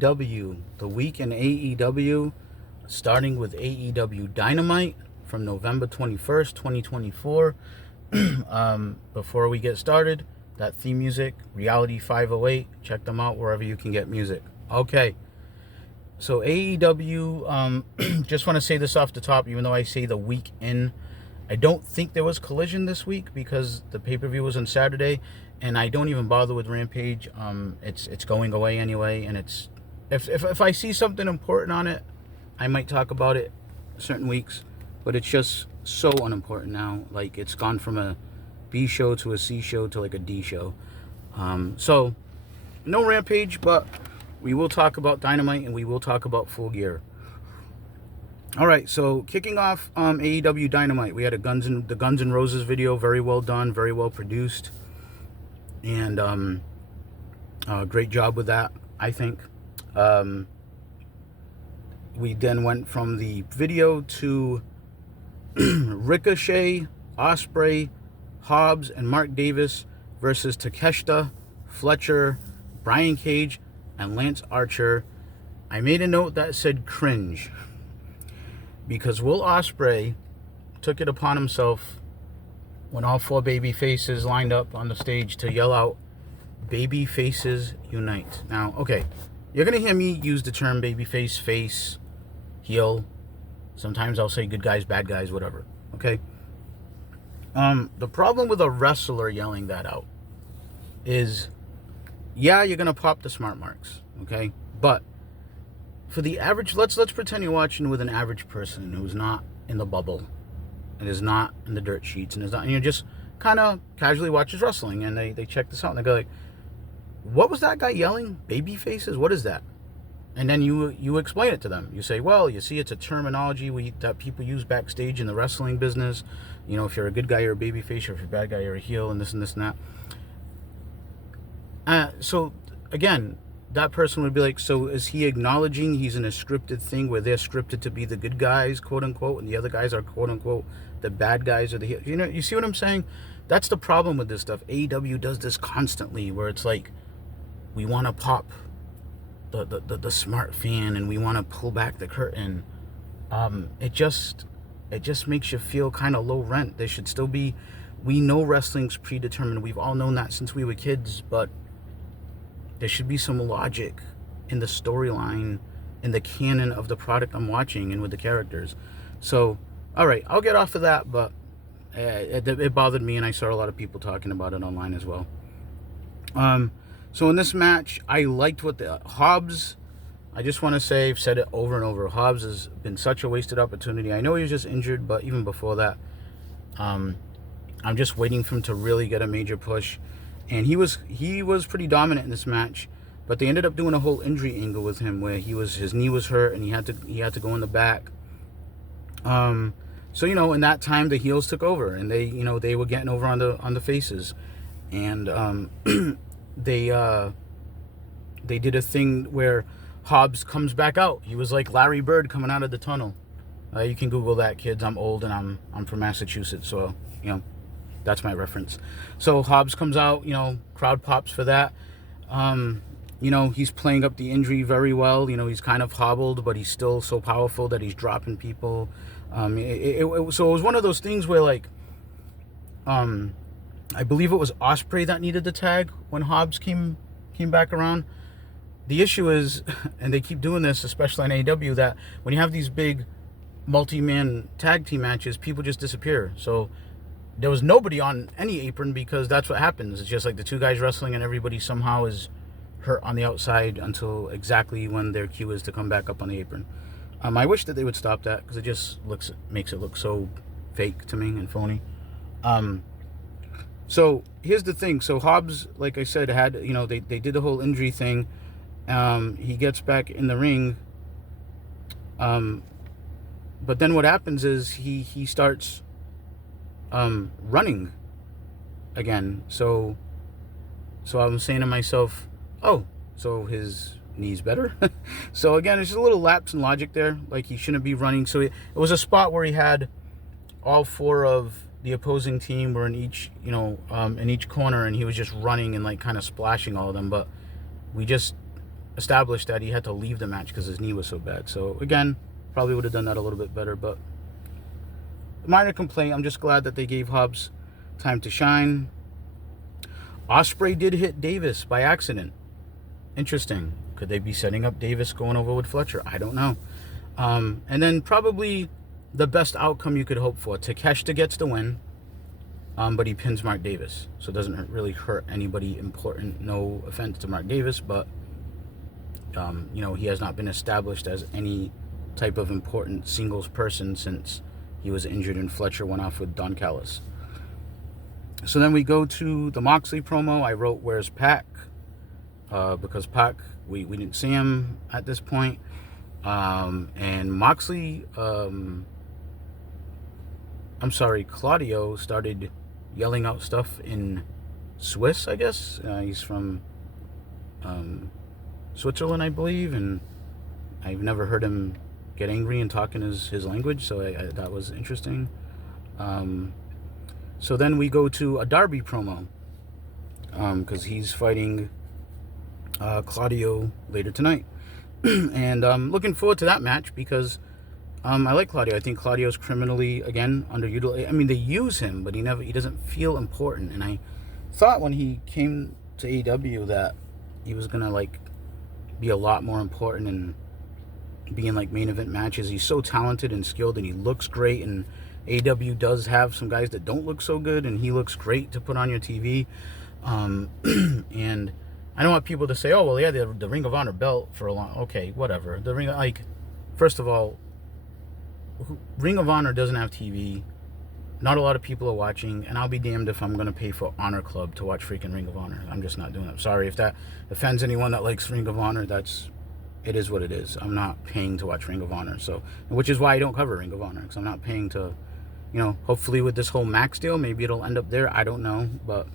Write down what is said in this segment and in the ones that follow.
AEW, the week in AEW, starting with AEW Dynamite from November 21st, 2024. Before we get started, that theme music, Reality 508, check them out wherever you can get music. Okay, so AEW, just want to say this off the top, even though I say the week in, I don't think there was Collision this week because the pay-per-view was on Saturday, and I don't even bother with Rampage. It's going away anyway, and it's if I see something important on it, I might talk about it certain weeks, but it's just so unimportant now. Like, it's gone from a B show to a C show to like a D show. So no Rampage, but we will talk about Dynamite and we will talk about Full Gear. All right, so kicking off AEW Dynamite, we had the Guns N' Roses video, very well done, very well produced, and great job with that, I think. We then went from the video to Ricochet, Ospreay, Hobbs, and Mark Davis versus Takeshita, Fletcher, Brian Cage, and Lance Archer. I made a note that said cringe, because Will Ospreay took it upon himself when all four baby faces lined up on the stage to yell out, "Baby faces unite." Now, okay, you're going to hear me use the term babyface, face, heel. Sometimes I'll say good guys, bad guys, whatever, okay? The problem with a wrestler yelling that out is, yeah, you're going to pop the smart marks, okay? But for the average, let's pretend you're watching with an average person who's not in the bubble and is not in the dirt sheets and is not, and you just kind of casually watches wrestling, and they check this out and they go like, what was that guy yelling? Baby faces? What is that? And then you explain it to them. You say, well, you see, it's a terminology that people use backstage in the wrestling business. You know, if you're a good guy, you're a baby face, or if you're a bad guy, you're a heel, and this and this and that. So again, that person would be like, so is he acknowledging he's in a scripted thing where they're scripted to be the good guys, quote unquote, and the other guys are, quote unquote, the bad guys or the heel? You know, you see what I'm saying? That's the problem with this stuff. AEW does this constantly, where it's like, we want to pop the smart fan and we want to pull back the curtain. It just makes you feel kind of low rent. There should still be, we know wrestling's predetermined. We've all known that since we were kids, but there should be some logic in the storyline, in the canon of the product I'm watching and with the characters. So, all right, I'll get off of that, but it bothered me, and I saw a lot of people talking about it online as well. So in this match, I liked what the Hobbs, I just want to say, I've said it over and over, Hobbs has been such a wasted opportunity. I know he was just injured, but even before that, I'm just waiting for him to really get a major push. And he was pretty dominant in this match, but they ended up doing a whole injury angle with him where his knee was hurt and he had to go in the back. So, you know, in that time the heels took over and they were getting over on the faces, and they did a thing where Hobbs comes back out. He was like Larry Bird coming out of the tunnel. You can Google that, kids. I'm old and I'm from Massachusetts, so you know that's my reference. So Hobbs comes out, you know, crowd pops for that. You know, he's playing up the injury very well. You know, he's kind of hobbled, but he's still so powerful that he's dropping people. So it was one of those things where, like, I believe it was Ospreay that needed the tag when Hobbs came back around. The issue is, and they keep doing this, especially on AEW, that when you have these big multi-man tag team matches, people just disappear. So there was nobody on any apron because that's what happens. It's just like the two guys wrestling and everybody somehow is hurt on the outside until exactly when their cue is to come back up on the apron. I wish that they would stop that because it just makes it look so fake to me and phony. So here's the thing. So Hobbs, like I said, had, you know, they did the whole injury thing. He gets back in the ring. But then what happens is he starts running again. So I'm saying to myself, oh, so his knee's better. So again, it's just a little lapse in logic there. Like, he shouldn't be running. So it was a spot where he had all four of the opposing team were in each, you know, in each corner, and he was just running and like kind of splashing all of them. But we just established that he had to leave the match because his knee was so bad. So again, probably would have done that a little bit better, but minor complaint. I'm just glad that they gave Hobbs time to shine. Ospreay did hit Davis by accident. Interesting. Could they be setting up Davis going over with Fletcher? I don't know. And then probably the best outcome you could hope for. Takeshita gets the win, but he pins Mark Davis. So it doesn't really hurt anybody important. No offense to Mark Davis, but he has not been established as any type of important singles person since he was injured and Fletcher went off with Don Callis. So then we go to the Moxley promo. I wrote, "Where's Pac?" Because Pac, we didn't see him at this point. And Moxley, Claudio started yelling out stuff in Swiss, I guess. He's from Switzerland, I believe, and I've never heard him get angry and talk in his language, so that was interesting. So then we go to a Darby promo, because he's fighting Claudio later tonight. And I'm looking forward to that match because I like Claudio. I think Claudio's criminally, again, underutilized. I mean, they use him, but he doesn't feel important. And I thought when he came to AEW that he was going to, be a lot more important and be in, main event matches. He's so talented and skilled, and he looks great. And AEW does have some guys that don't look so good, and he looks great to put on your TV. And I don't want people to say, "Oh, well, yeah, the Ring of Honor belt for a long..." Okay, whatever. The Ring, first of all, Ring of Honor doesn't have TV. Not a lot of people are watching, and I'll be damned if I'm going to pay for Honor Club to watch freaking Ring of Honor. I'm just not doing it. Sorry if that offends anyone that likes Ring of Honor. It is what it is. I'm not paying to watch Ring of Honor, which is why I don't cover Ring of Honor, because I'm not paying to, hopefully with this whole Max deal, maybe it'll end up there. I don't know, but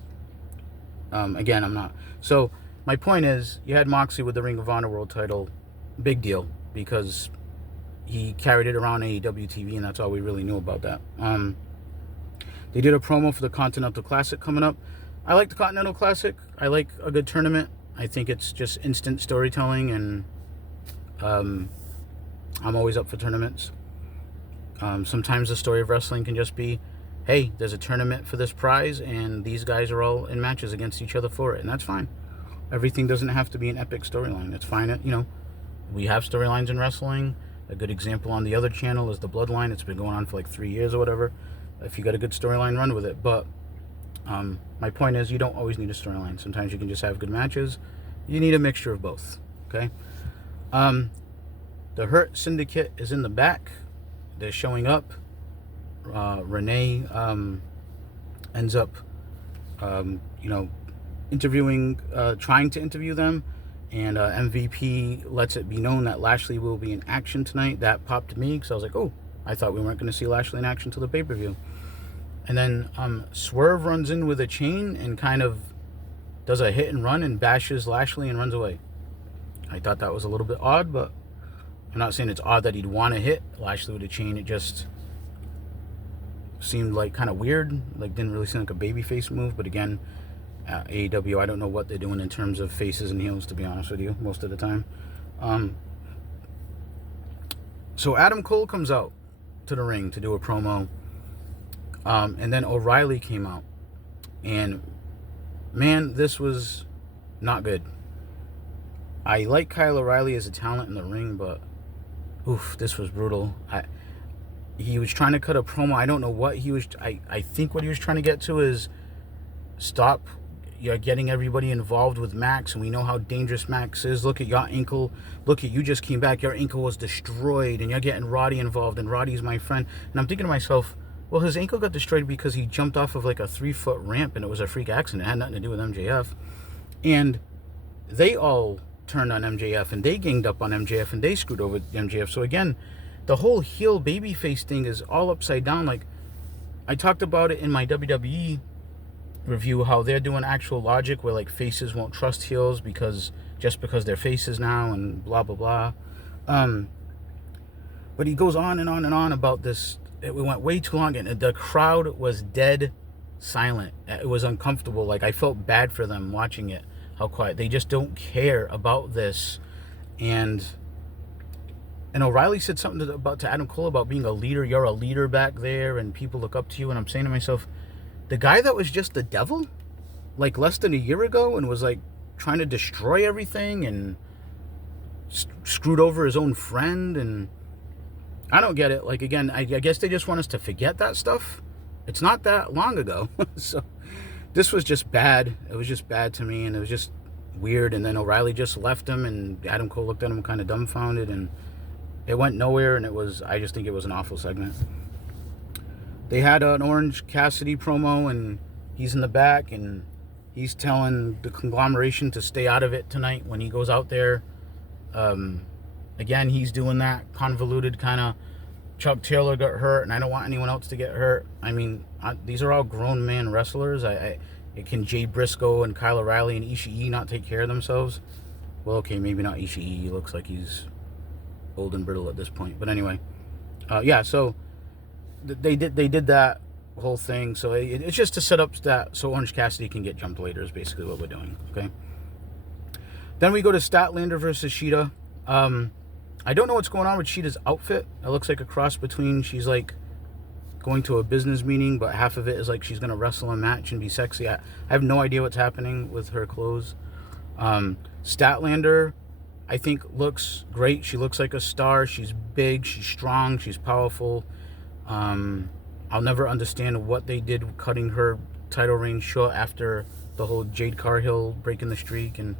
again, I'm not. So my point is, you had Moxley with the Ring of Honor World title. Big deal, because he carried it around AEW TV, and that's all we really knew about that. They did a promo for the Continental Classic coming up. I like the Continental Classic. I like a good tournament. I think it's just instant storytelling, and I'm always up for tournaments. Sometimes the story of wrestling can just be, hey, there's a tournament for this prize, and these guys are all in matches against each other for it, and that's fine. Everything doesn't have to be an epic storyline. That's fine. We have storylines in wrestling. A good example on the other channel is the Bloodline. It's been going on for 3 years or whatever. If you got a good storyline, run with it. But my point is, you don't always need a storyline. Sometimes you can just have good matches. You need a mixture of both. Okay. The Hurt Syndicate is in the back. They're showing up. Renee ends up, interviewing, trying to interview them, and MVP lets it be known that Lashley will be in action tonight. That popped me because I was like, oh, I thought we weren't going to see Lashley in action till the pay-per-view. And then Swerve runs in with a chain and kind of does a hit and run and bashes Lashley and runs away. I thought that was a little bit odd, but I'm not saying it's odd that he'd want to hit Lashley with a chain. It just seemed kind of weird. Didn't really seem like a babyface move. But again, AEW, I don't know what they're doing in terms of faces and heels, to be honest with you, most of the time. So Adam Cole comes out to the ring to do a promo. And then O'Reilly came out. And, man, this was not good. I like Kyle O'Reilly as a talent in the ring, but, this was brutal. He was trying to cut a promo. I don't know what he was... I think what he was trying to get to is stop getting everybody involved with Max, and we know how dangerous Max is. Look at your ankle. Look at you just came back. Your ankle was destroyed, and you're getting Roddy involved, and Roddy's my friend. And I'm thinking to myself, well, his ankle got destroyed because he jumped off of a 3-foot ramp, and it was a freak accident. It had nothing to do with MJF. And they all turned on MJF, and they ganged up on MJF, and they screwed over MJF. So again, the whole heel babyface thing is all upside down. I talked about it in my WWE review, how they're doing actual logic where faces won't trust heels because they're faces now, and blah blah blah. But he goes on and on and on about this. It went way too long, and the crowd was dead silent. It was uncomfortable. I felt bad for them watching it. How quiet. They just don't care about this. And O'Reilly said something to Adam Cole about being a leader. You're a leader back there, and people look up to you. And I'm saying to myself, the guy that was just the devil, like less than a year ago, and was like trying to destroy everything and screwed over his own friend, and I don't get it. Like, again, I guess they just want us to forget that stuff. It's not that long ago. So this was just bad. It was just bad to me, and it was just weird. And then O'Reilly just left him, and Adam Cole looked at him kind of dumbfounded, and it went nowhere. And I just think it was an awful segment. They had an Orange Cassidy promo, and he's in the back, and he's telling the conglomeration to stay out of it tonight when he goes out there. Again, he's doing that convoluted kind of, Chuck Taylor got hurt, and I don't want anyone else to get hurt. I mean, these are all grown man wrestlers. Can Jay Briscoe and Kyle O'Reilly and Ishii not take care of themselves? Well, okay, maybe not Ishii. He looks like he's old and brittle at this point. But anyway, yeah. So they did that whole thing. So it's just to set up that so Orange Cassidy can get jumped later is basically what we're doing. Okay. Then we go to Statlander versus Sheeta. I don't know what's going on with Sheeta's outfit. It looks like a cross between she's like going to a business meeting, but half of it is like she's going to wrestle a match and be sexy. I have no idea what's happening with her clothes. Statlander, I think, looks great. She looks like a star. She's big. She's strong. She's powerful. I'll never understand what they did cutting her title reign short after the whole Jade Cargill breaking the streak. And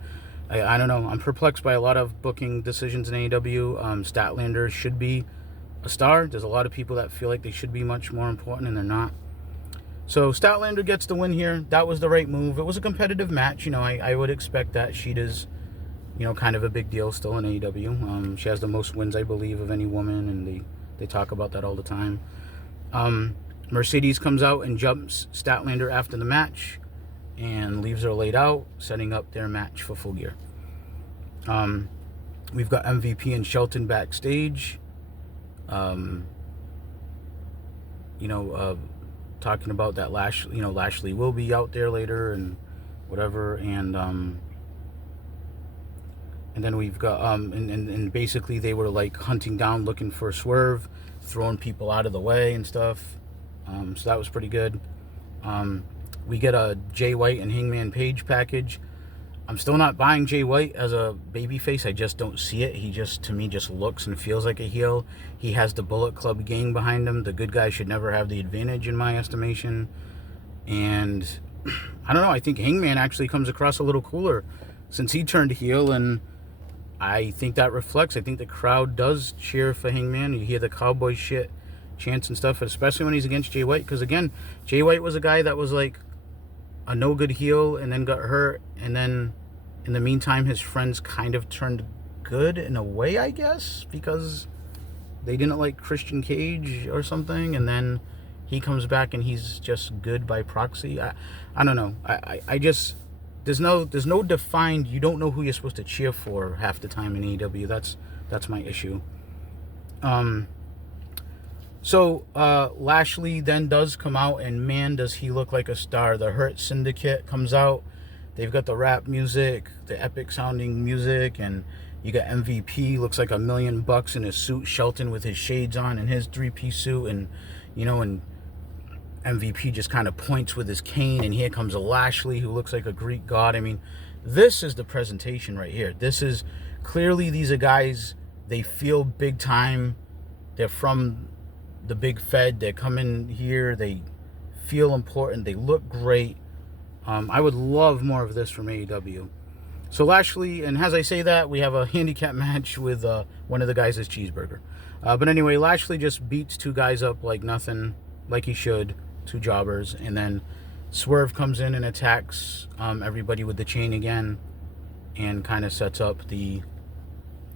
I don't know. I'm perplexed by a lot of booking decisions in AEW. Statlander should be a star. There's a lot of people that feel like they should be much more important, and they're not. So Statlander gets the win here. That was the right move. It was a competitive match. I would expect that. Sheeta's, kind of a big deal still in AEW. She has the most wins, I believe, of any woman, and they talk about that all the time. Mercedes comes out and jumps Statlander after the match and leaves her laid out, setting up their match for Full Gear. We've got MVP and Shelton backstage, talking about that Lashley will be out there later and whatever, and then we've got and basically they were like hunting down, looking for Swerve, throwing people out of the way and stuff. So that was pretty good. We get a Jay White and Hangman Page package. I'm still not buying Jay White as a babyface. I just don't see it. He just, to me, just looks and feels like a heel. He has the Bullet Club gang behind him. The good guy should never have the advantage in my estimation. And I don't know. I think Hangman actually comes across a little cooler since he turned heel, and I think that reflects. I think the crowd does cheer for Hangman. You hear the cowboy shit chants and stuff, especially when he's against Jay White. Because again, Jay White was a guy that was like a no good heel and then got hurt, and then in the meantime his friends kind of turned good in a way, I guess, because they didn't like Christian Cage or something, and then he comes back and he's just good by proxy. I don't know. I just there's no defined, you don't know who you're supposed to cheer for half the time in AEW. That's my issue. So Lashley then does come out, and man, does he look like a star. The Hurt Syndicate comes out. They've got the rap music, the epic sounding music, and you got MVP, looks like $1 million in his suit, Shelton with his shades on and his three-piece suit, and and MVP just kind of points with his cane, and here comes a Lashley who looks like a Greek god. I mean, this is the presentation right here. This is clearly, these are guys, they feel big time. They're from the big Fed. They're coming here. They feel important. They look great. I would love more of this from AEW. So Lashley, and as I say that, we have a handicap match with one of the guys is Cheeseburger. But anyway, Lashley just beats two guys up like nothing, like he should, two jobbers, and then Swerve comes in and attacks everybody with the chain again, and kind of sets up the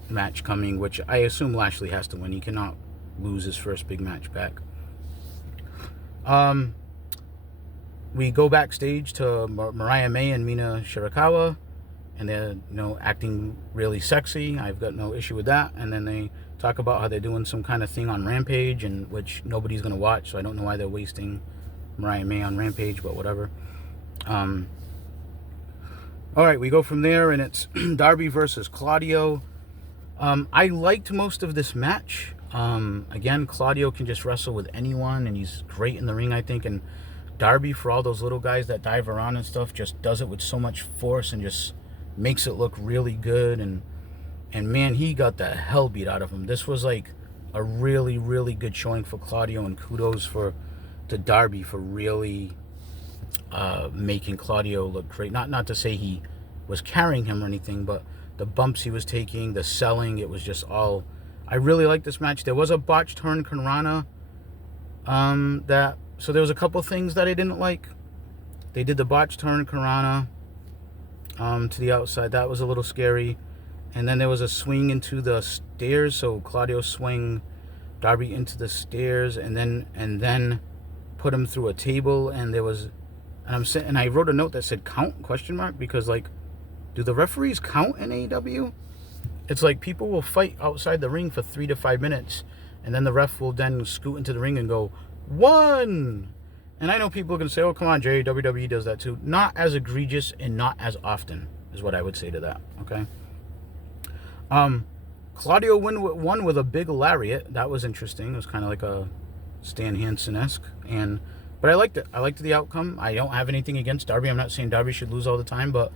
match coming, which I assume Lashley has to win. He cannot lose his first big match back. We go backstage to Mariah May and Mina Shirakawa, and they're acting really sexy. I've got no issue with that. And then they talk about how they're doing some kind of thing on Rampage, and which nobody's going to watch, so I don't know why they're wasting Mariah May on Rampage, but whatever. Alright, we go from there, and it's Darby versus Claudio. I liked most of this match. Again, Claudio can just wrestle with anyone, and he's great in the ring, I think. And Darby, for all those little guys that dive around and stuff, just does it with so much force and just makes it look really good. And man, he got the hell beat out of him. This was like a really, really good showing for Claudio, and kudos to Darby for really making Claudio look great. Not to say he was carrying him or anything, but the bumps he was taking, the selling, it was just all... I really liked this match. There was a botched Hurricane Rana. So there was a couple things that I didn't like. They did the botched Hurricane Rana to the outside. That was a little scary. And then there was a swing into the stairs. So Claudio swung Darby into the stairs and then put him through a table. And there was... And I wrote a note that said count, question mark, because like, do the referees count in AEW? It's like people will fight outside the ring for 3 to 5 minutes, and then the ref will then scoot into the ring and go, 1! And I know people are going to say, oh, come on, Jay, WWE does that too. Not as egregious and not as often is what I would say to that, okay? Claudio won with a big lariat. That was interesting. It was kind of like a Stan Hansen-esque, but I liked it. I liked the outcome. I don't have anything against Darby. I'm not saying Darby should lose all the time, but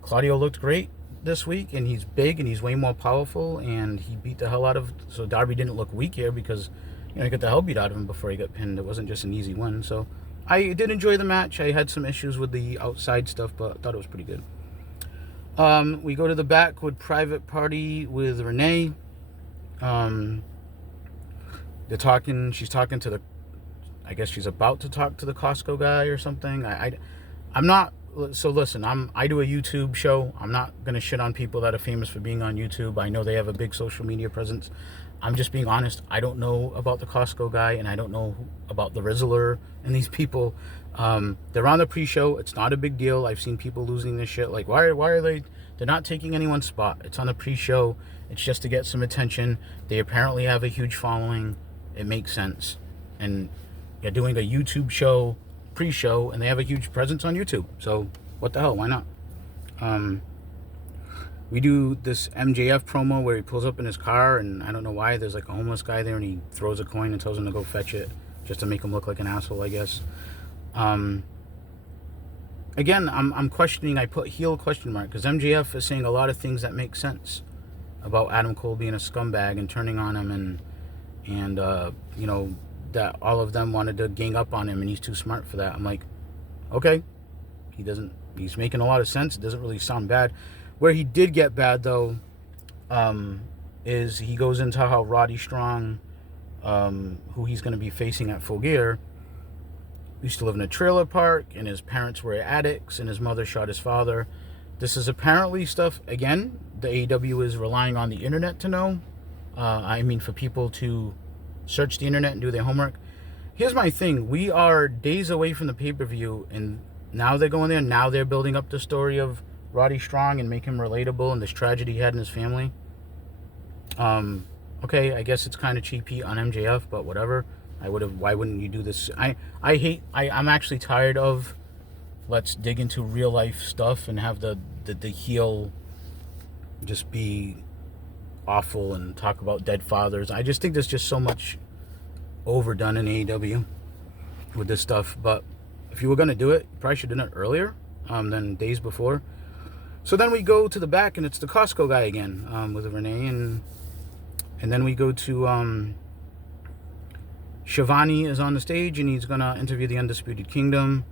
Claudio looked great this week, and he's big, and he's way more powerful, and he beat the hell out of... So Darby didn't look weak here because, he got the hell beat out of him before he got pinned. It wasn't just an easy win. So I did enjoy the match. I had some issues with the outside stuff, but I thought it was pretty good. We go to the back with Private Party with Renee. They're talking... She's talking to the... I guess she's about to talk to the Costco guy or something. I'm not... So listen, I do a YouTube show. I'm not going to shit on people that are famous for being on YouTube. I know they have a big social media presence. I'm just being honest. I don't know about the Costco guy, and I don't know about the Rizzler and these people. They're on the pre-show. It's not a big deal. I've seen people losing this shit. Like, why are they... They're not taking anyone's spot. It's on the pre-show. It's just to get some attention. They apparently have a huge following. It makes sense. And they're doing a YouTube show, pre-show, and they have a huge presence on YouTube. So what the hell? Why not? We do this MJF promo where he pulls up in his car, and I don't know why there's like a homeless guy there, and he throws a coin and tells him to go fetch it just to make him look like an asshole, I guess. Again, I'm questioning. I put heel question mark because MJF is saying a lot of things that make sense about Adam Cole being a scumbag and turning on him, and that all of them wanted to gang up on him, and he's too smart for that. I'm like, okay, he's making a lot of sense. It doesn't really sound bad. Where he did get bad, though, is he goes into how Roddy Strong, who he's going to be facing at Full Gear, used to live in a trailer park, and his parents were addicts, and his mother shot his father. This is apparently stuff, again, the AEW is relying on the internet to know. For people to search the internet and do their homework. Here's my thing. We are days away from the pay-per-view, and now they're going there. Now they're building up the story of Roddy Strong and make him relatable and this tragedy he had in his family. Okay, I guess it's kind of cheapy on MJF, but whatever. Why wouldn't you do this? I'm actually tired of let's dig into real life stuff and have the heel just be awful and talk about dead fathers. I just think there's just so much overdone in AEW with this stuff. But if you were going to do it, you probably should have done it earlier than days before. So then we go to the back, and it's the Costco guy again with Renee, and then we go to Shivani is on the stage, and he's going to interview the Undisputed Kingdom.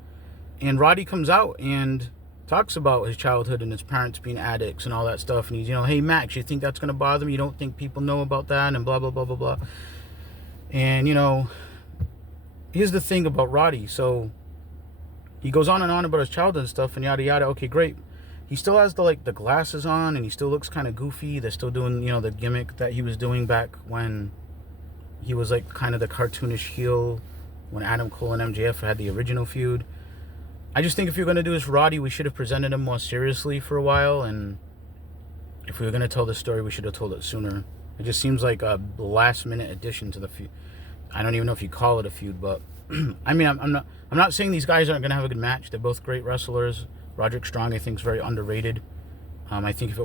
And Roddy comes out and talks about his childhood and his parents being addicts and all that stuff. And he's, hey, Max, you think that's going to bother me? You don't think people know about that? And blah, blah, blah, blah, blah. And, here's the thing about Roddy. So he goes on and on about his childhood and stuff and yada, yada. Okay, great. He still has the glasses on, and he still looks kind of goofy. They're still doing, the gimmick that he was doing back when he was like kind of the cartoonish heel when Adam Cole and MJF had the original feud. I just think if you're going to do this Roddy, we should have presented him more seriously for a while, and if we were going to tell this story, we should have told it sooner. It just seems like a last-minute addition to the feud. I don't even know if you call it a feud, but I'm not saying these guys aren't going to have a good match. They're both great wrestlers. Roderick Strong, I think, is very underrated. I think if he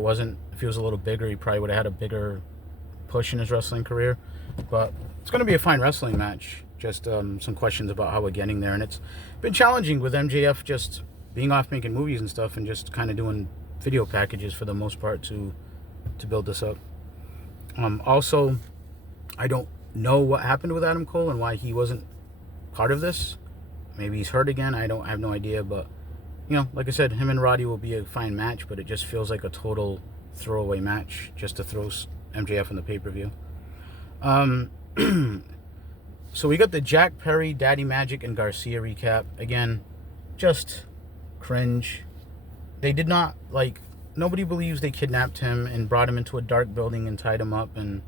was a little bigger, he probably would have had a bigger push in his wrestling career. But it's going to be a fine wrestling match. Just some questions about how we're getting there. And it's been challenging with MJF just being off making movies and stuff and just kind of doing video packages for the most part to build this up. Also, I don't know what happened with Adam Cole and why he wasn't part of this. Maybe he's hurt again. I have no idea. But, like I said, him and Roddy will be a fine match, but it just feels like a total throwaway match just to throw MJF in the pay-per-view. So we got the Jack Perry, Daddy Magic, and Garcia recap. Again, just cringe. They did not, nobody believes they kidnapped him and brought him into a dark building and tied him up. And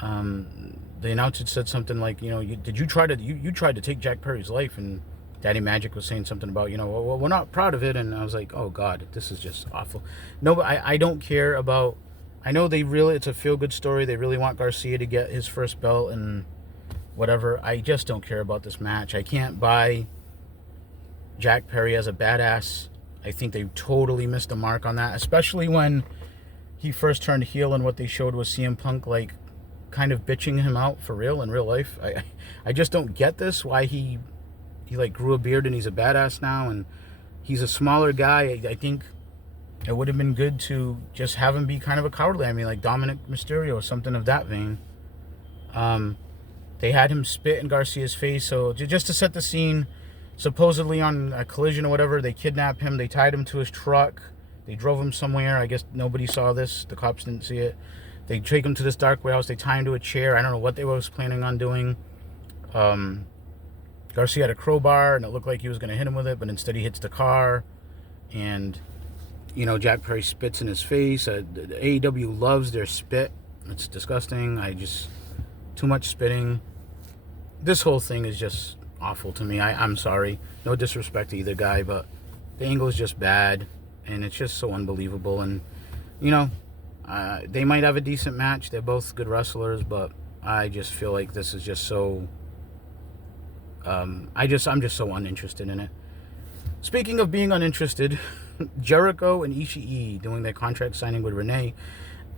the announcer said something like, did you try to take Jack Perry's life? And Daddy Magic was saying something about, well, we're not proud of it. And I was like, oh God, this is just awful. No, but I don't care about, I know it's a feel-good story. They really want Garcia to get his first belt and whatever. I just don't care about this match. I can't buy Jack Perry as a badass. I think they totally missed the mark on that, especially when he first turned heel and what they showed was CM Punk kind of bitching him out for real in real life. I just don't get this, why he grew a beard and he's a badass now, and he's a smaller guy. I think it would have been good to just have him be kind of a cowardly. I mean, like Dominic Mysterio or something of that vein. They had him spit in Garcia's face, so just to set the scene, supposedly on a collision or whatever, they kidnapped him, they tied him to his truck, they drove him somewhere. I guess nobody saw this, the cops didn't see it. They take him to this dark warehouse, they tie him to a chair. I don't know what they was planning on doing. Garcia had a crowbar, and it looked like he was going to hit him with it, but instead he hits the car, and, Jack Perry spits in his face. The AEW loves their spit. It's disgusting. Too much spitting. This whole thing is just awful to me. I'm sorry. No disrespect to either guy, but the angle is just bad, and it's just so unbelievable. And, they might have a decent match. They're both good wrestlers, but I just feel like this is just so... I'm just so uninterested in it. Speaking of being uninterested, Jericho and Ishii doing their contract signing with Renee,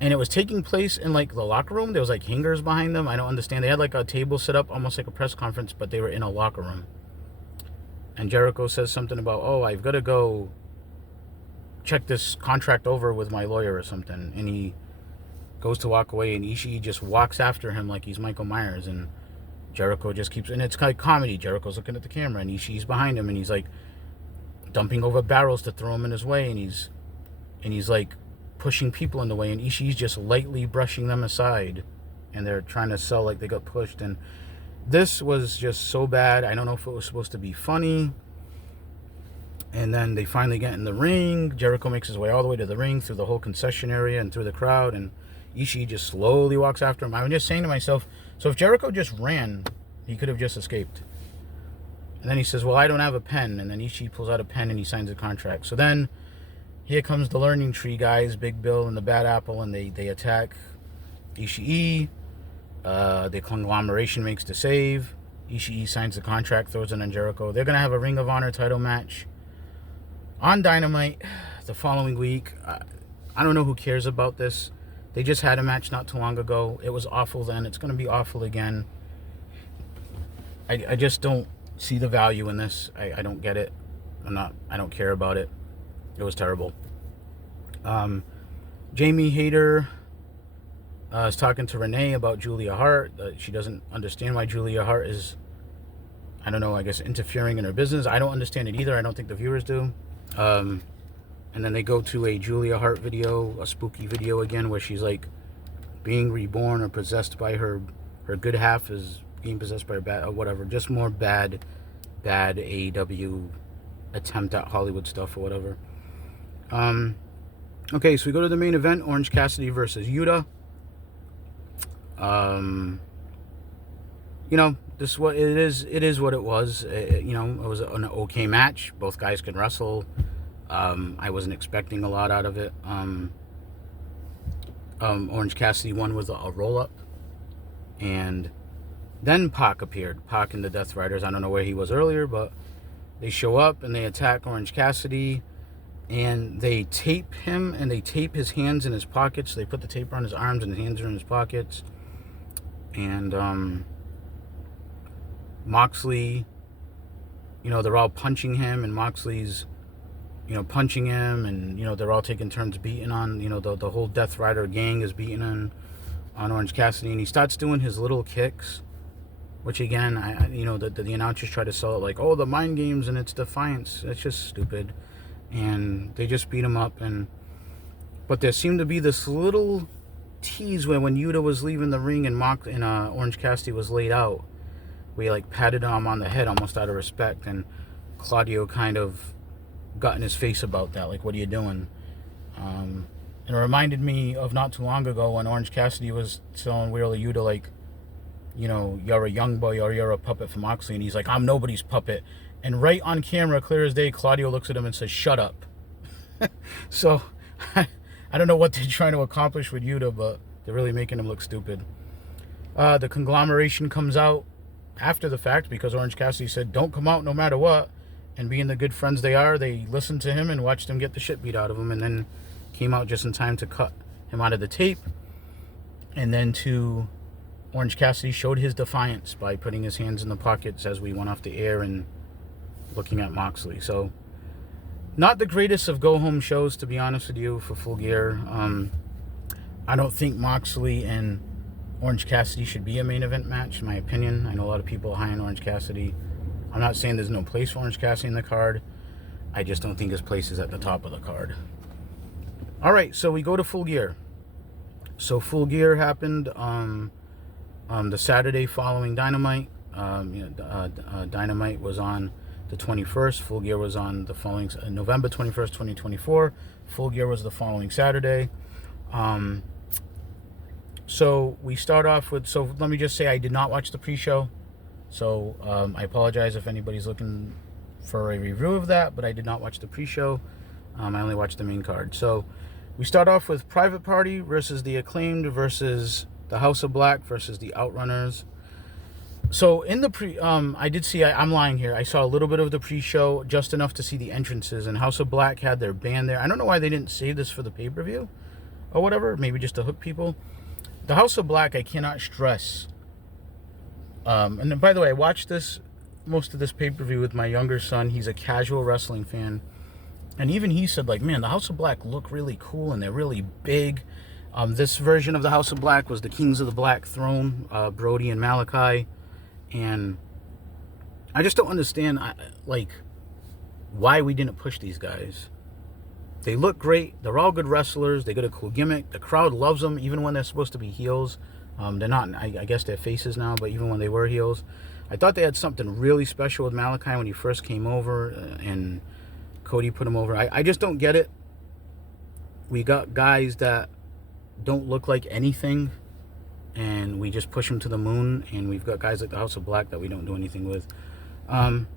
and it was taking place in the locker room. There was hangers behind them. I don't understand. They had a table set up almost like a press conference, but they were in a locker room. And Jericho says something about, oh, I've got to go check this contract over with my lawyer or something. And he goes to walk away, and Ishii just walks after him like he's Michael Myers. And Jericho just keeps, and it's kind of comedy. Jericho's looking at the camera, and Ishii's behind him, and he's dumping over barrels to throw him in his way, and he's pushing people in the way, and Ishii's just lightly brushing them aside, and they're trying to sell like they got pushed. And this was just so bad. I don't know if it was supposed to be funny. And then they finally get in the ring. Jericho makes his way all the way to the ring through the whole concession area and through the crowd, and Ishii just slowly walks after him. I was just saying to myself, so if Jericho just ran, he could have just escaped. And then he says, well, I don't have a pen. And then Ishii pulls out a pen and he signs a contract. So then here comes the Learning Tree guys, Big Bill and the Bad Apple, and they attack Ishii. The conglomeration makes the save. Ishii signs the contract, throws it on Jericho. They're going to have a Ring of Honor title match on Dynamite the following week. I don't know who cares about this. They just had a match not too long ago. It was awful then. It's going to be awful again. I just don't see the value in this. I don't get it. I don't care about it. It was terrible. Jamie Hayter is talking to Renee about Julia Hart. She doesn't understand why Julia Hart is, I don't know, I guess interfering in her business. I don't understand it either. I don't think the viewers do. And then they go to a Julia Hart video, a spooky video again, where she's being reborn or possessed by her good half is being possessed by her bad, or whatever. Just more bad AEW attempt at Hollywood stuff or whatever. Okay, so we go to the main event: Orange Cassidy versus Yuta. This is what it is. It is what it was. It was an okay match. Both guys can wrestle. I wasn't expecting a lot out of it. Orange Cassidy won with a roll-up. And then Pac appeared. Pac and the Death Riders. I don't know where he was earlier, but they show up and they attack Orange Cassidy. and they tape him, and they tape his hands in his pockets. They put the tape on his arms, and his hands are in his pockets. And Moxley, they're all punching him, and Moxley's, punching him, and, they're all taking turns beating on, the whole Death Rider gang is beating on Orange Cassidy, and he starts doing his little kicks, which again, the announcers try to sell it like, oh, the mind games, and it's defiance. That's just stupid. And they just beat him up, but there seemed to be this little tease where when Yuta was leaving the ring and Orange Cassidy was laid out, we like patted him on the head almost out of respect, and Claudio kind of got in his face about that, like, what are you doing? And it reminded me of not too long ago when Orange Cassidy was telling Wheeler Yuta, like, you're a young boy, or you're a puppet for Moxley, and he's like, I'm nobody's puppet. And right on camera, clear as day, Claudio looks at him and says, shut up. So, I don't know what they're trying to accomplish with Yuta, but they're really making him look stupid. The conglomeration comes out after the fact because Orange Cassidy said, don't come out no matter what. And being the good friends they are, they listened to him and watched him get the shit beat out of him, and then came out just in time to cut him out of the tape. And then Orange Cassidy showed his defiance by putting his hands in the pockets as we went off the air and looking at Moxley. So, not the greatest of go-home shows, to be honest with you, for Full Gear. I don't think Moxley and Orange Cassidy should be a main event match, in my opinion. I know a lot of people are high on Orange Cassidy. I'm not saying there's no place for Orange Cassidy in the card. I just don't think his place is at the top of the card. All right, so we go to Full Gear. So Full Gear happened the Saturday following Dynamite. Dynamite was on the 21st. Full Gear was on the following November 21st, 2024. Full Gear was the following Saturday. So we start off with, so let me just say I did not watch the pre-show. So I apologize if anybody's looking for a review of that, but I did not watch the pre-show. I only watched the main card. So we start off with Private Party versus the Acclaimed versus the House of Black versus the Outrunners. So in the I did see, I'm lying here, I saw a little bit of the pre-show, just enough to see the entrances, and House of Black had their band there. I don't know why they didn't save this for the pay-per-view or whatever, maybe just to hook people. The House of Black, I cannot stress. And then, by the way, I watched most of this pay-per-view with my younger son. He's a casual wrestling fan. And even he said, like, man, the House of Black look really cool, and they're really big. This version of the House of Black was the Kings of the Black Throne, Brody and Malachi. And I just don't understand, why we didn't push these guys. They look great. They're all good wrestlers. They got a cool gimmick. The crowd loves them, even when they're supposed to be heels. They're not, I guess they're faces now, but even when they were heels. I thought they had something really special with Malachi when he first came over, and Cody put him over. I just don't get it. We got guys that don't look like anything, and we just push them to the moon, and we've got guys like the House of Black that we don't do anything with.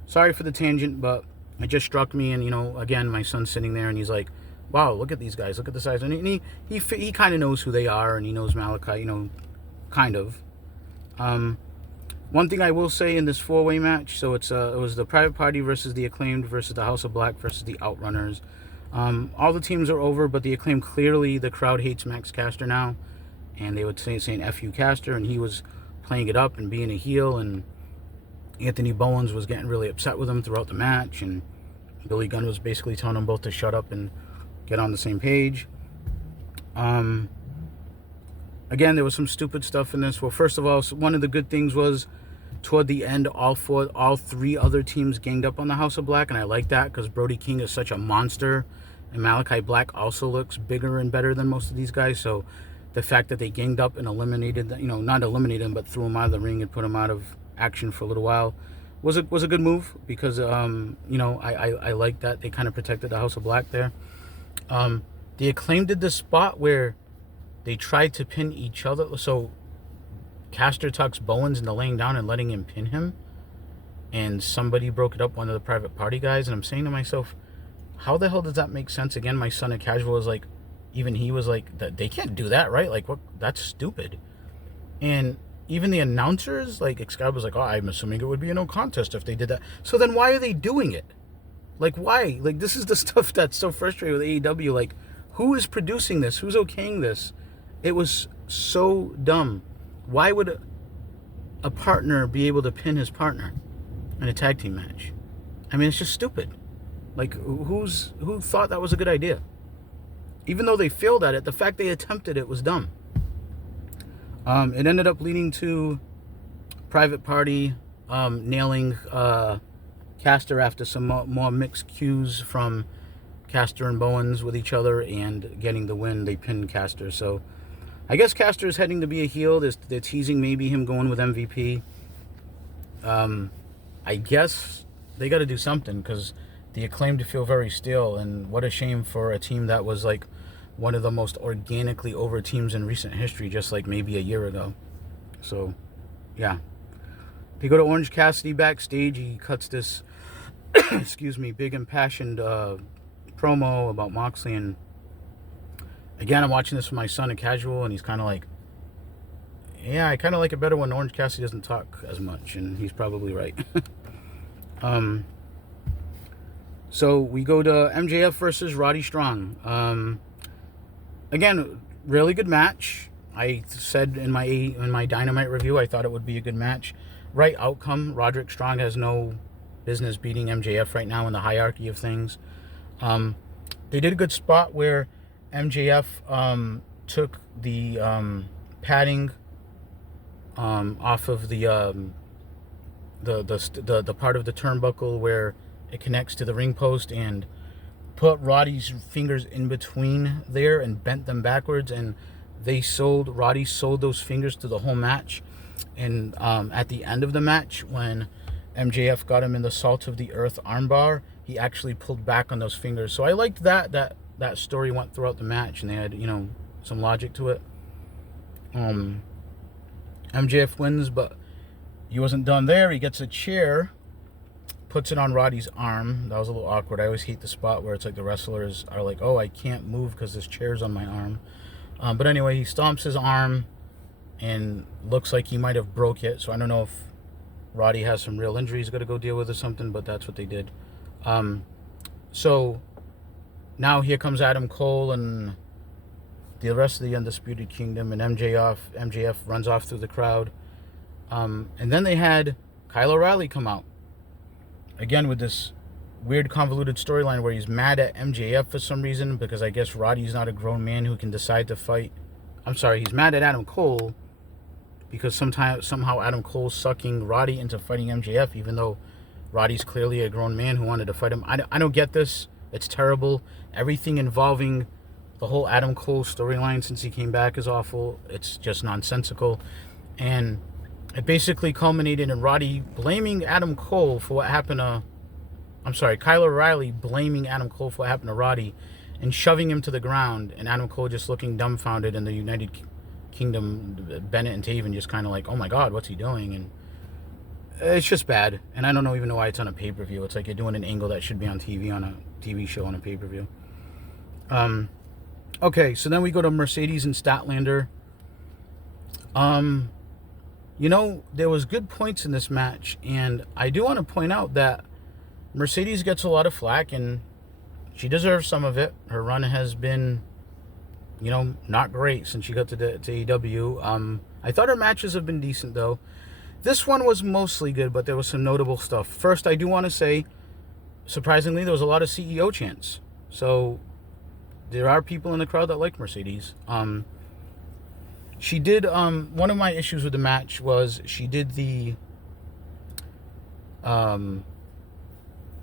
Sorry for the tangent, but it just struck me, and, again, my son's sitting there, and he's like, wow, look at these guys, look at the size. And he kind of knows who they are, and he knows Malachi, kind of. One thing I will say in this four-way match, so it was the Private Party versus the Acclaimed versus the House of Black versus the Outrunners. All the teams are over, but the Acclaimed, clearly the crowd hates Max Caster now, and they would saying F you Caster, and he was playing it up and being a heel, and Anthony Bowens was getting really upset with him throughout the match, and Billy Gunn was basically telling them both to shut up and get on the same page. Again, there was some stupid stuff in this. Well, first of all, one of the good things was toward the end, all three other teams ganged up on the House of Black, and I like that because Brody King is such a monster, and Malachi Black also looks bigger and better than most of these guys. So the fact that they ganged up and eliminated, not eliminated him, but threw him out of the ring and put him out of action for a little while was a good move because I like that they kind of protected the House of Black there. The Acclaimed did this spot where they tried to pin each other. So Caster tucks Bowens into laying down and letting him pin him. And somebody broke it up, one of the Private Party guys. And I'm saying to myself, how the hell does that make sense? Again, my son at Casual was like, even he was like, they can't do that, right? Like, what? That's stupid. And even the announcers, like, Excalibur was like, oh, I'm assuming it would be a no contest if they did that. So then why are they doing it? Like, why? Like, this is the stuff that's so frustrating with AEW. Like, who is producing this? Who's okaying this? It was so dumb. Why would a partner be able to pin his partner in a tag team match? I mean, it's just stupid. Like, who thought that was a good idea? Even though they failed at it, the fact they attempted it was dumb. It ended up leading to Private Party nailing Caster after some more mixed cues from Caster and Bowens with each other and getting the win. They pinned Caster. So I guess Caster is heading to be a heel. They're teasing maybe him going with MVP. I guess they got to do something because the Acclaimed feel very stale, and what a shame for a team that was like one of the most organically over teams in recent history, just like maybe a year ago. So, yeah. They go to Orange Cassidy backstage. He cuts this, excuse me, big impassioned promo about Moxley. And again, I'm watching this with my son, a casual, and he's kind of like, yeah, I kind of like it better when Orange Cassidy doesn't talk as much, and he's probably right. So we go to MJF versus Roddy Strong. Again, really good match. I said in my Dynamite review, I thought it would be a good match. Right outcome. Roderick Strong has no business beating MJF right now in the hierarchy of things. They did a good spot where MJF took the padding off of the part of the turnbuckle where it connects to the ring post and put Roddy's fingers in between there and bent them backwards, and Roddy sold those fingers to the whole match. And at the end of the match, when MJF got him in the Salt of the Earth armbar, he actually pulled back on those fingers. So I liked that story went throughout the match, and they had, some logic to it. MJF wins, but he wasn't done there. He gets a chair, puts it on Roddy's arm. That was a little awkward. I always hate the spot where it's like the wrestlers are like, oh, I can't move because this chair's on my arm. But anyway, he stomps his arm and looks like he might have broke it. So I don't know if Roddy has some real injury he's got to go deal with or something, but that's what they did. So now here comes Adam Cole and the rest of the Undisputed Kingdom, and MJF runs off through the crowd. And then they had Kyle O'Reilly come out. Again, with this weird convoluted storyline where he's mad at MJF for some reason because I guess Roddy's not a grown man who can decide to fight. I'm sorry, he's mad at Adam Cole because somehow Adam Cole's sucking Roddy into fighting MJF, even though Roddy's clearly a grown man who wanted to fight him. I don't get this. It's terrible. Everything involving the whole Adam Cole storyline since he came back is awful. It's just nonsensical. And it basically culminated in Roddy blaming Adam Cole for what happened to... Kyle O'Reilly blaming Adam Cole for what happened to Roddy and shoving him to the ground, and Adam Cole just looking dumbfounded, in the United Kingdom, Bennett and Taven just kind of like, oh my God, what's he doing? And it's just bad. And I don't even know why it's on a pay-per-view. It's like you're doing an angle that should be on TV, on a TV show on a pay-per-view. Okay, so then we go to Mercedes and Statlander. There was good points in this match, and I do want to point out that Mercedes gets a lot of flack, and she deserves some of it. Her run has been, not great since she got to AEW. I thought her matches have been decent, though. This one was mostly good, but there was some notable stuff. First, I do want to say, surprisingly, there was a lot of CEO chants. So there are people in the crowd that like Mercedes. She did, one of my issues with the match was she did the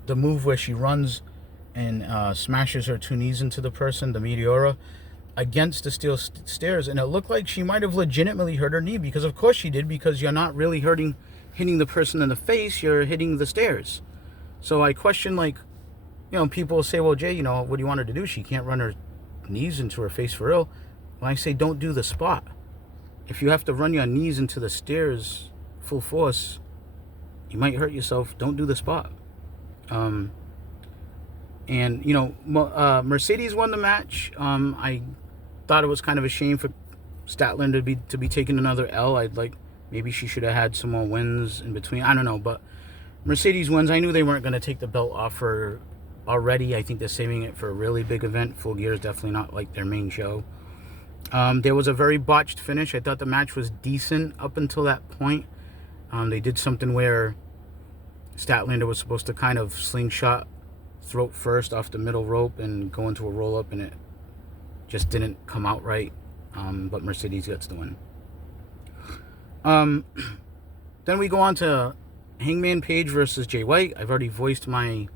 move where she runs and smashes her two knees into the person, the Meteora, against the steel stairs, and it looked like she might have legitimately hurt her knee, because of course she did, because you're not really hitting the person in the face, you're hitting the stairs. So I question, people say, well, Jay, what do you want her to do? She can't run her knees into her face for real. Well, I say, don't do the spot. If you have to run your knees into the stairs full force, you might hurt yourself. Don't do the spot. Mercedes won the match. I thought it was kind of a shame for Statlander to be taking another L. Maybe she should have had some more wins in between. I don't know, but Mercedes wins. I knew they weren't going to take the belt off her already. I think they're saving it for a really big event. Full Gear is definitely not like their main show. There was a very botched finish. I thought the match was decent up until that point. They did something where Statlander was supposed to kind of slingshot throat first off the middle rope and go into a roll-up, and it just didn't come out right. But Mercedes gets the win. Then we go on to Hangman Page versus Jay White. I've already voiced my